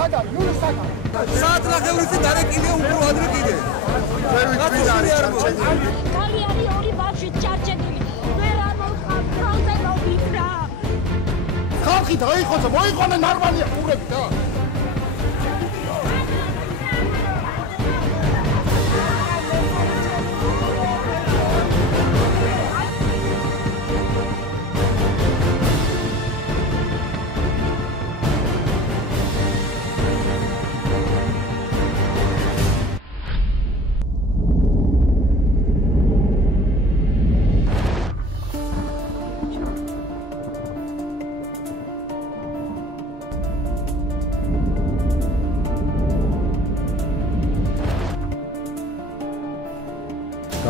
საათ ნახევრით დარეკილია უფრო ადრე კიდე. კალიანი ორი ბავშვი ჭარჭებული. ვერ ამოხარ ფრონტზე მოვიქრა. ხალხი დაიხოცა, მოიყვანა ნორმალია ყურები და.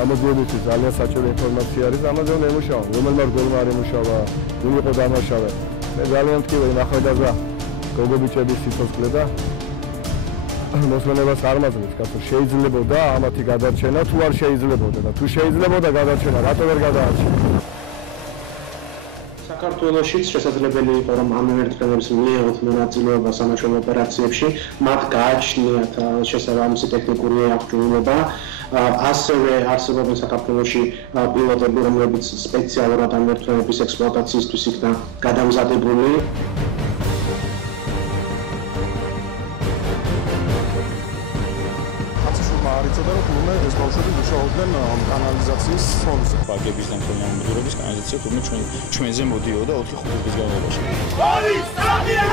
გამოძიებითი ძალიან საჭირო ინფორმაცია არის, ამაზე უნდა ემუშავა, რომელმა რგოლმა არ ემუშავა, ვინ იყო დამნაშავე. მე ძალიან მტკივრი ნახვედაზა გოგობიჩების სიცოცხლე და მოსმენებას არ მაძლევს, კაცო, შეიძლებოდა ამათი გადარჩენა, თუ არ შეიძლებოდა და თუ შეიძლებოდა გადარჩენა, რატო ვერ გადაარჩინა? საქართველოშიც შესაძლებელი იყო, რომ ამ მიმართულებით მიიღოთ მონაწილეობა სამაშველო ოპერაციებში, მათ გააჩნიათ შესაბამისი ტექნიკური აღჭურვილობა. ასევე არსებობენ საქართველოში პილოტები, რომლებიც სპეციალურად ამ მიმართულების ექსპლუატაციისთვის იქნა გადამზადებული. არ იცოდა რომ თურმე ეს ბავშვები მუშაობდნენ კანალიზაციის ფონდზე. ბაგების და ინფორმატიკის კანალიზაცია თურმე ჩვენზე მოდიოდა 4-5 წლის განმავლობაში. პოლიცია!